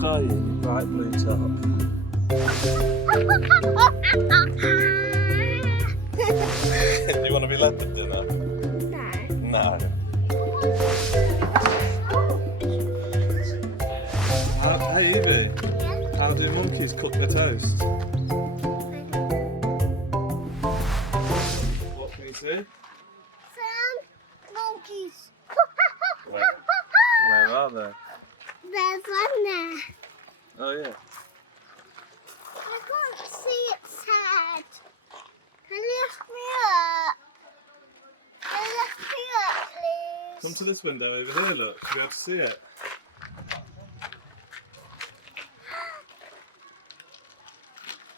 sky in your bright blue top. Do you want to be leopard dinner? No. Hey Evie, how do monkeys cook their toast? What can you see? Some monkeys. Where are they? There's one there. Oh yeah. I can't see its head. Can you lift me up? Can you lift me up, please? Come to this window over here, look. You'll be able to see it.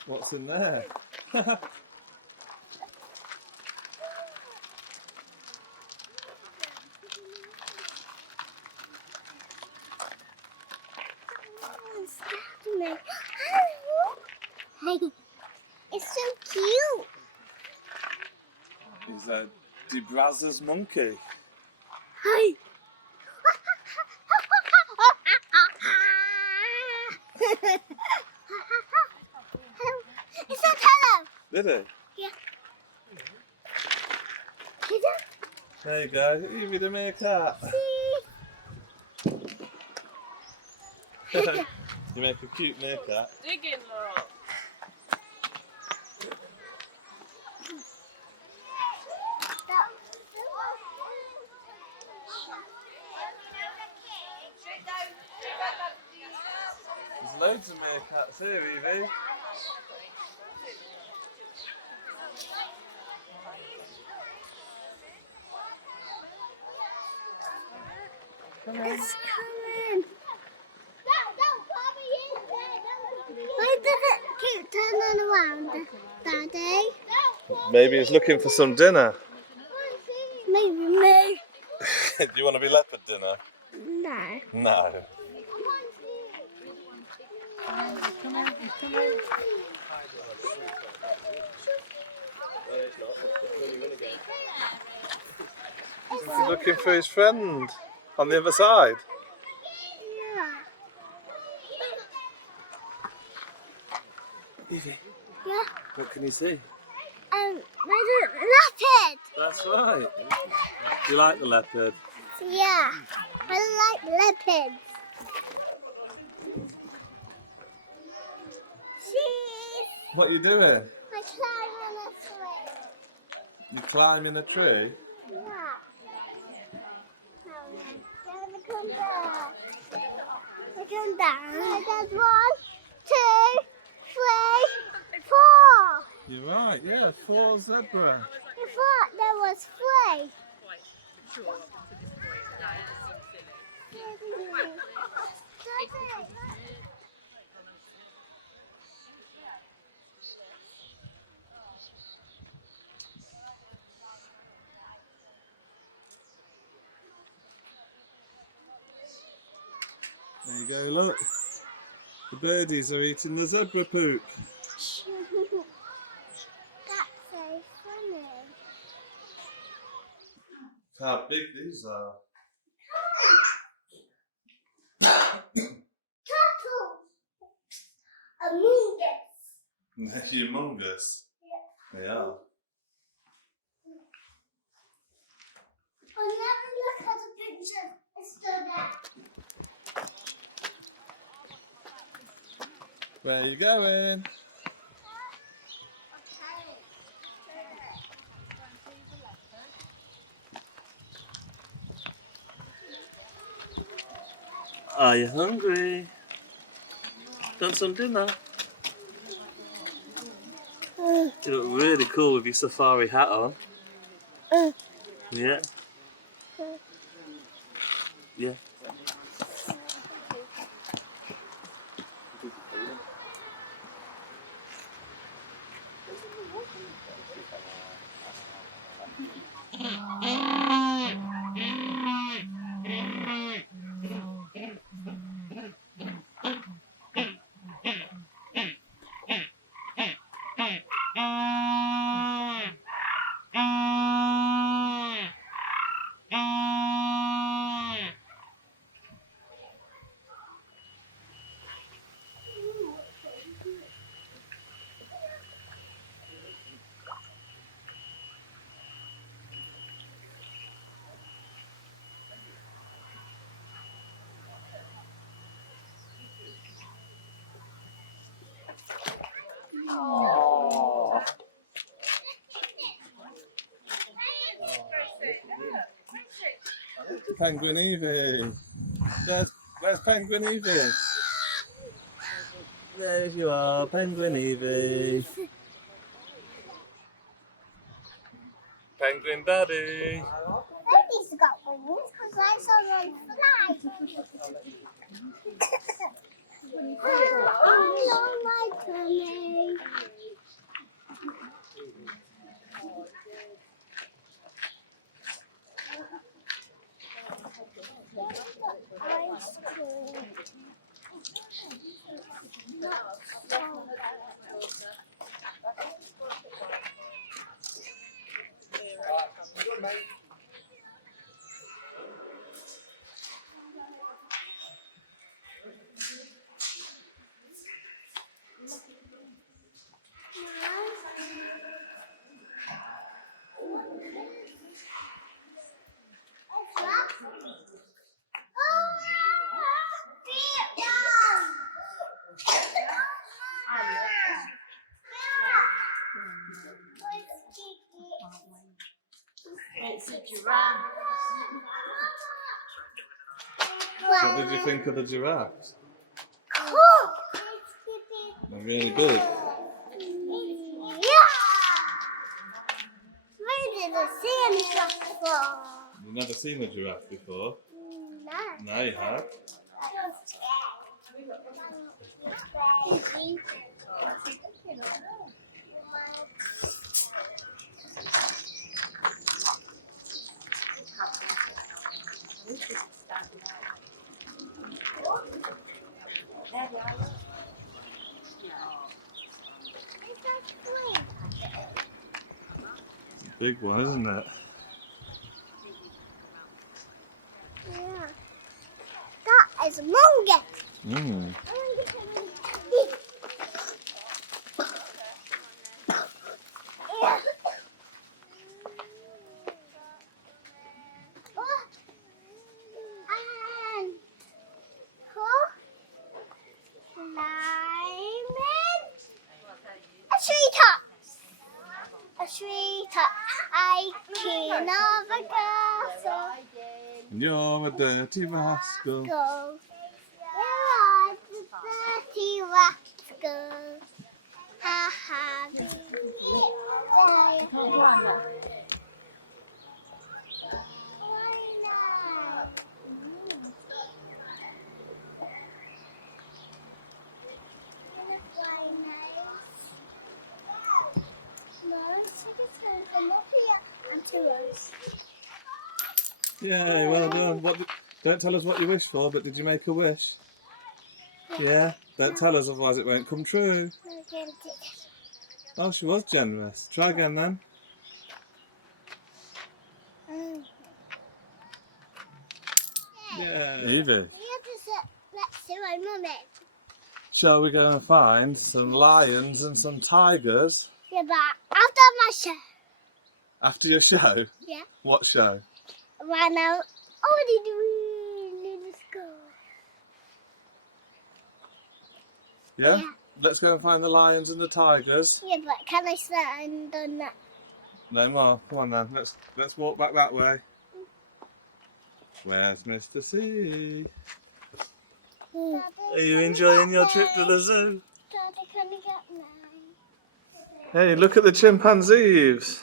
What's in there? Hey, it's so cute. He's a DeBrazza's monkey. Hey. It said hello. Did he? Yeah. Did it? There you go, Evie the meerkat. See? You make a cute meerkat. Digging, look. There's loads of meerkats here, Evie. It's coming. Why does it keep turning around, Daddy? Maybe he's looking for some dinner. Maybe me. Do you want to be leopard dinner? No. No. He's looking for his friend on the other side. Yeah. Evie, Yeah. what can you see? There's a leopard. That's right. Do you like the leopard? Yeah. I like leopards. She's What are you doing? climbing a tree. You climbing a tree? Yeah. Gonna come down. I come down. There's 1, 2, 3, 4. You're right, yeah, 4 zebra. I thought there was 3. There you go, look. The birdies are eating the zebra poop. That's so funny. How big these are. Turtles! Among Us. They're humongous. Yeah. They are. I'll never look at the picture. It's still there. Where are you going? Are you hungry? Done some dinner? You look really cool with your safari hat on. Yeah. Yeah. Oh. Penguin Evie. Where's Penguin Evie? There you are, Penguin Evie. Penguin Daddy. Daddy's got wings because I saw them fly. Oh, my tummy. Ice cream. It's a giraffe. What did you think of the giraffes? Cool. They're really big. Yeah. Where did I see any giraffe before? You've never seen a giraffe before? No. Now you have. Big one, isn't it? Yeah. That is a mongoose. Mm. A sweetheart, I can of a castle. You're a dirty rascal. Go. You are the dirty rascal. I have been Yay, well done. Don't tell us what you wished for, but did you make a wish? Yeah? Don't tell us, otherwise it won't come true. Oh, she was generous. Try again then. Yeah. Evie, Let's see my mummy. shall we go and find some lions and some tigers? Yeah, but after my show. After your show? Yeah. What show? Rhino. Oh, did we need to go? Yeah? Yeah. Let's go and find the lions and the tigers. Yeah, but can I stand on that? No more. Come on then. Let's walk back that way. Where's Mr. C? Are you enjoying your trip to the zoo? Daddy, can you get mine? Hey, look at the chimpanzees.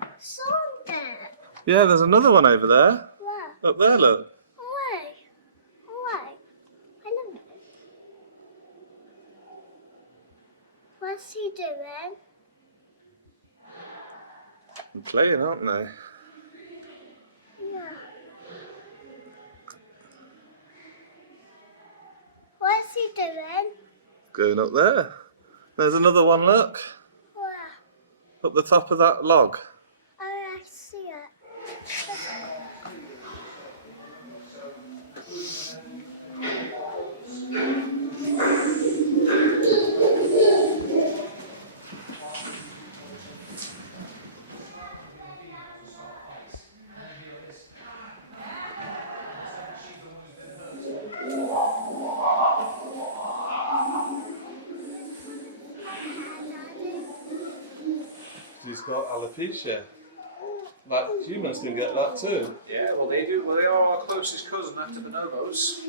I saw that. Yeah, there's another one over there. Where? Up there, look. Why? Why? I don't know. What's he doing? They're playing, aren't they? Yeah. What's he doing? Going up there. There's another one, look. Where? Up the top of that log. Oh, I see it. got alopecia. Like humans can get that too. Yeah, well they do. Well, they are our closest cousin after bonobos.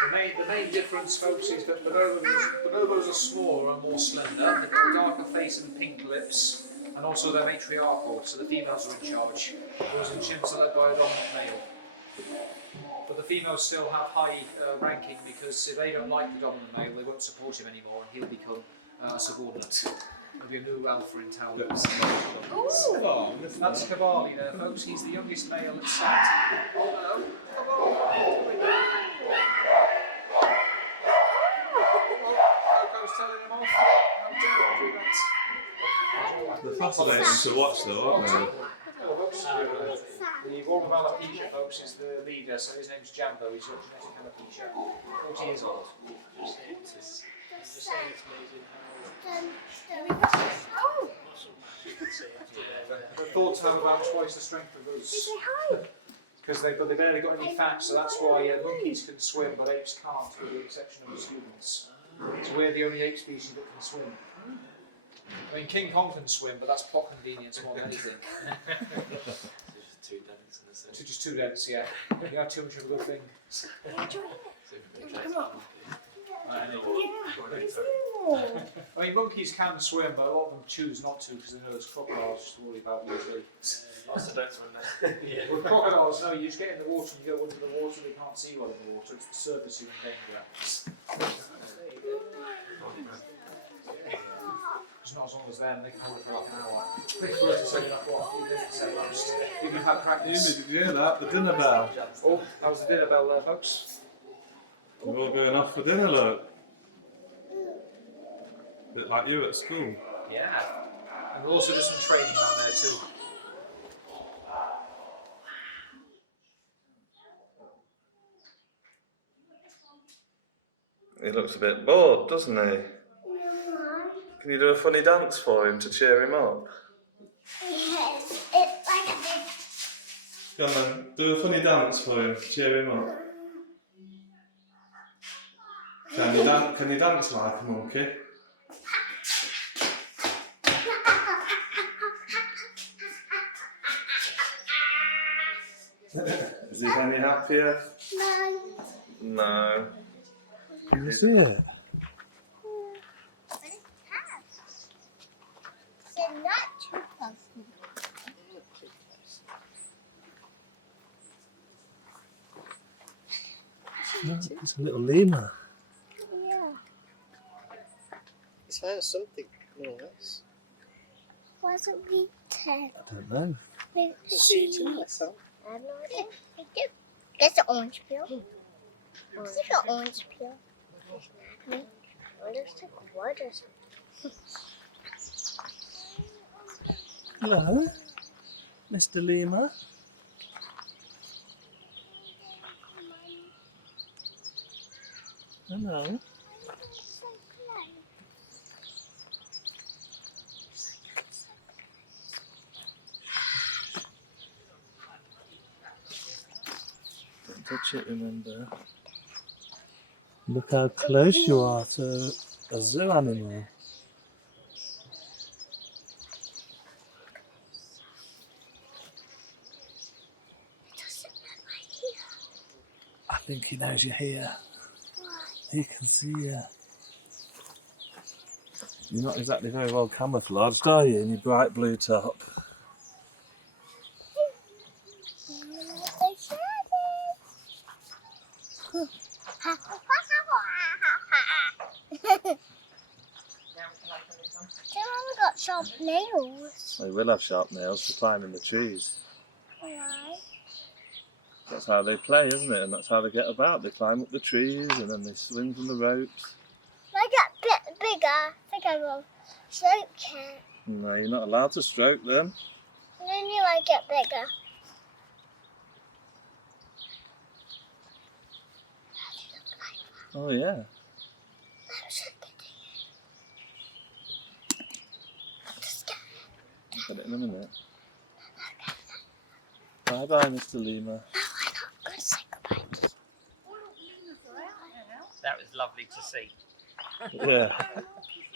So the main difference, folks, is that bonobos are smaller and more slender. They've got a darker face and pink lips, and also they're matriarchal, so the females are in charge. Whereas in chimps are led by a dominant male. But the females still have high ranking because if they don't like the dominant male, they won't support him anymore, and he'll become subordinate. There'll be a new alpha in town. Oh, That's Cavalli there, folks. He's the youngest male at sat. Oh no, Cavalli! Coco's telling him off. How dare you do that? they're fascinating to watch though, aren't they? Hello, folks. The one with alopecia, folks, is the leader, so his name's Jambo. He's got genetic alopecia. 40 years old. The thoughts have about twice the strength of us. Because they've barely got any fat, so that's why monkeys can swim, but apes can't, with the exception of us humans. So we're the only ape species that can swim. I mean, King Kong can swim, but that's plot convenience more than anything. Just too dense, yeah. You have too much of a good thing. I mean, monkeys can swim, but a lot of them choose not to because they know there's crocodiles just to worry about usually. Lots of don't swim there. Yeah. With crocodiles, no, you just get in the water and you go under the water, they can't see well in the water, it's the surface you're in danger. It's not as long as them, they can hold it for like an hour. Quick for us to say enough what a few minutes at most. If you've had practice. Did you hear that? The dinner bell. Oh, that was the dinner bell there, folks. We're all going off for dinner, look. Bit like you at school. Yeah. And we'll also do some training down there too. He looks a bit bored, doesn't he? Can you do a funny dance for him to cheer him up? Yes, it's like this. Come on, do a funny dance for him to cheer him up. Can you dance like a monkey? Is he any happier? No. No. Can you see it? But it has. So not too close. No, it's a little lemur. Yeah. It's found something, more or less. Wasn't we 10? I don't know. Maybe It's eating myself. I have no idea. I do. That's an orange peel. It's like an orange peel. I wonder if it's like wood or something. Hello, Mr. Lemur. Hello. Don't touch it, remember. Look how close you are to a zoo animal. I think he knows you're here. He can see you. You're not exactly very well camouflaged, are you, in your bright blue top? Someone got sharp nails. They will have sharp nails to climb in the trees. Why? That's how they play, isn't it? And that's how they get about. They climb up the trees and then they swing from the ropes. I get a bit bigger. I think I will stroke it. No, you're not allowed to stroke them. And then you might get bigger. Oh, yeah. I'm stroking it. I'm just scared. I'll get it in a minute. Bye-bye, Mr. Lemur. No, I'm not going to say goodbye. That was lovely to see. Yeah.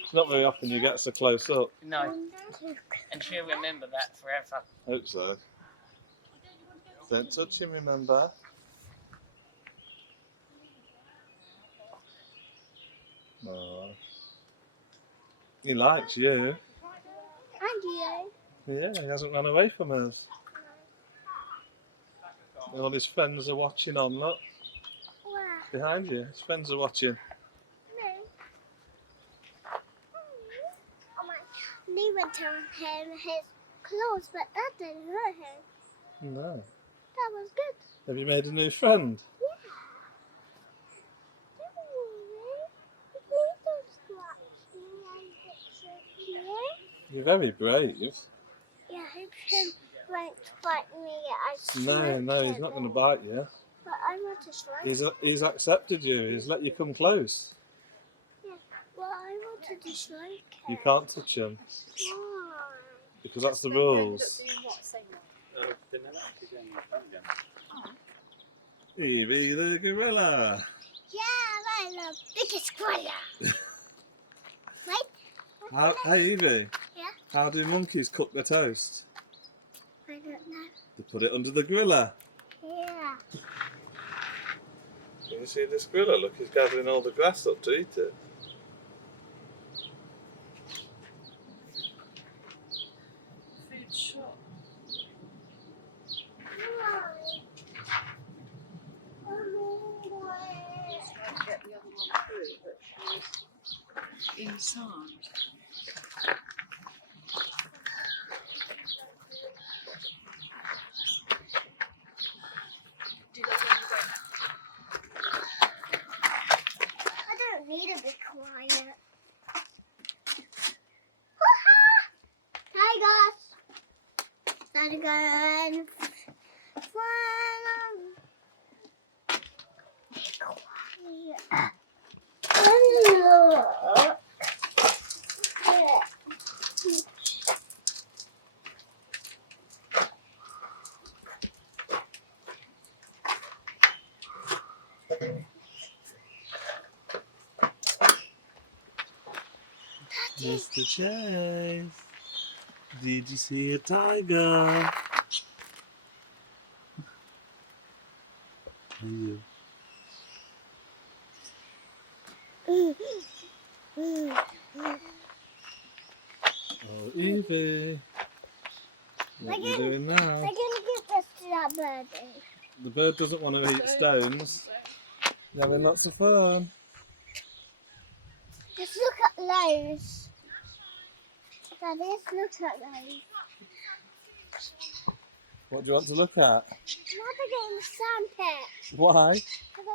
It's not very often you get so close up. No. And she'll remember that forever. Hope so. Don't touch him, remember? Oh. He likes you. And you. Yeah, he hasn't run away from us. All his friends are watching on, look. Where? Behind you, his friends are watching. No. Oh my. They went to him his clothes, but that didn't hurt him. No. That was good. Have you made a new friend? Don't worry. Please don't scratch me and hit you. You're very brave. Yeah, I hope him won't bite me. I No, no, he's not going to bite you. But I want to try. He's accepted you. He's let you come close. Yeah. Well, I want to dislike him. You can't touch him Why? because that's the rules. Evie the gorilla. Yeah, I love biggest gorilla. Right? Hey Evie. Yeah? How do monkeys cook their toast? I don't know. They put it under the griller. Yeah. Can you see this griller? Look, he's gathering all the grass up to eat it. Inside. I don't need to be quiet. Tigers! Tiger Mr. Chase, did you see a tiger? You. Oh, Evie, what are you doing now? We're gonna give this to that birdie. The bird doesn't want to eat stones. You're having lots of fun. Just look at those. Daddy, just look at those. What do you want to look at? Now they're getting sandpit. Why? Because I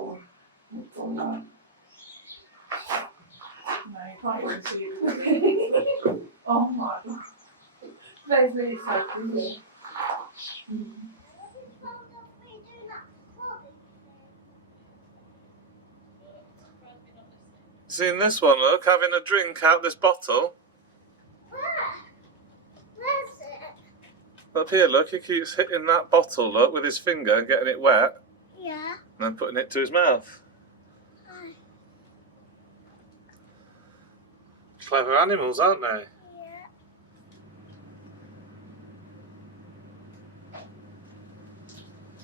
don't. Oh my God. Very, very funny. Seen this one, look, having a drink out this bottle. Where? Where's it? Up here, look, he keeps hitting that bottle, look, with his finger and getting it wet, Yeah. and then putting it to his mouth. Hi. Clever animals, aren't they? Yeah.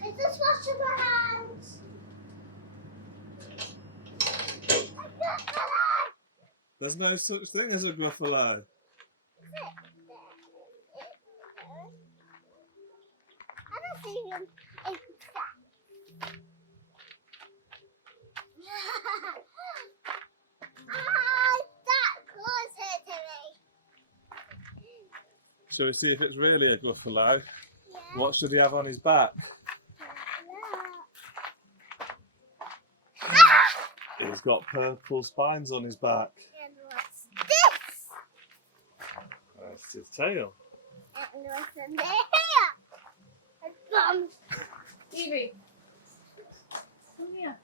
Is this washing my hands? There's no such thing as a gruffalo. I don't see him. That was hurting me. Shall we see if it's really a gruffalo? Yeah. What should he have on his back? He's got purple spines on his back. And what's this? That's his tail. And what's in there here? A bum. Evie. Come here.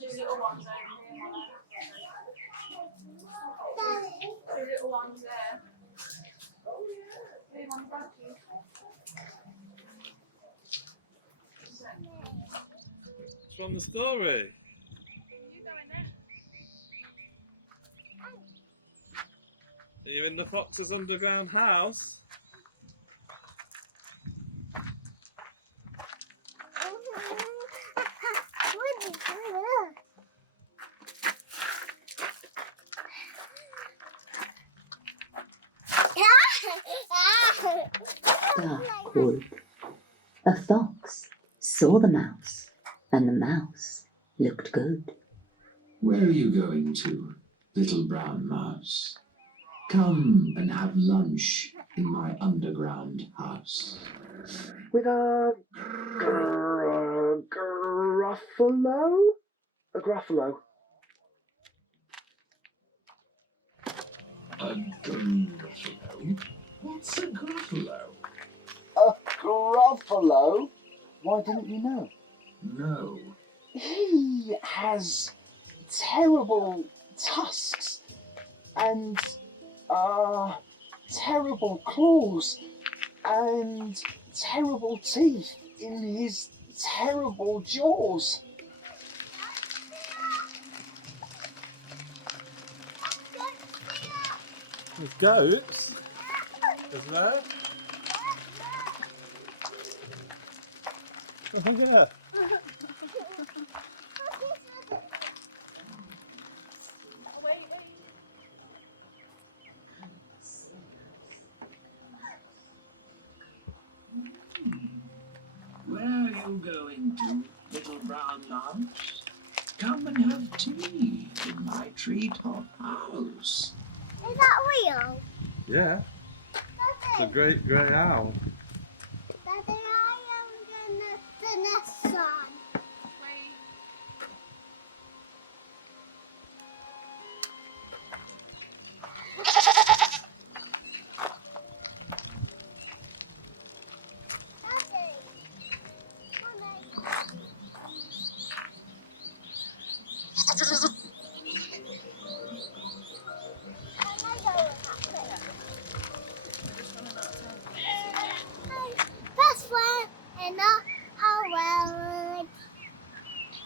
Two little ones over here, Mama. Two little ones there. Hey, one back to you. It's from the story. You go in there. Are you in the fox's underground house? Dark wood. A fox saw the mouse, and the mouse looked good. Where are you going to, little brown mouse? Come and have lunch in my underground house. With a gruffalo? A gruffalo. A gruffalo? What's a gruffalo? A gruffalo? Why didn't you know? No. He has terrible tusks and terrible claws and terrible teeth in his terrible jaws. There's goats. Is there? Oh yeah. Where are you going to, little brown mouse? Come and have tea in my treetop house. Is that real? Yeah. It's a great grey owl. Daddy, I am the next one. Daddy, best friend and not how well.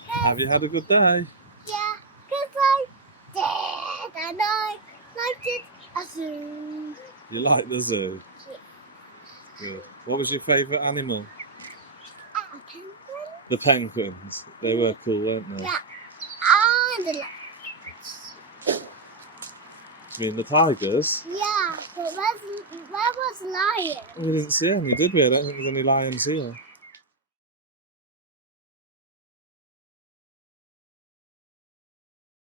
Have you had a good day? Yeah, because I did, and I liked it a zoo. You like the zoo? Yeah. Good. What was your favourite animal? A penguin? The penguins. They were cool, weren't they? Yeah. And the leopards. You mean the tigers? Yeah, but where was lion? We didn't see any, did we? I don't think there's any lions here.